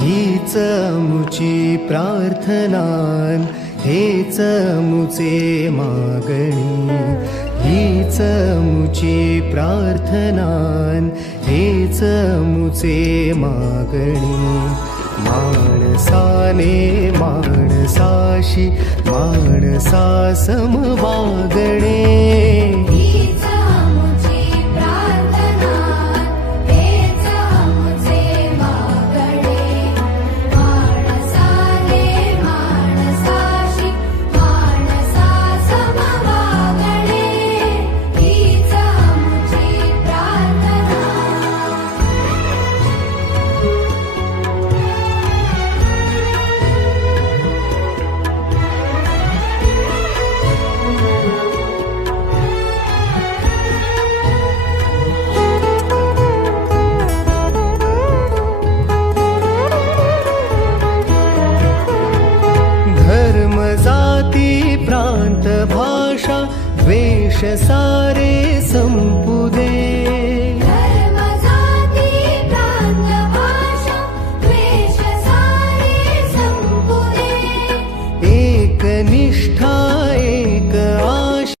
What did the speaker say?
हीच मुची प्रार्थनान, हेच मुचे मागणी. हीच मुची प्रार्थनान, हेच मुचे मागणी. माणसाने माणसाशी माणसा सम वागणे. हीच मुची प्रार्थना, हेच मुचे मागणे. माणसाने माणसाशी माणसा सम वागणे. हीच मुची प्रार्थना. धर्म जाती प्रांत भाषा वेश सारे संपुनी.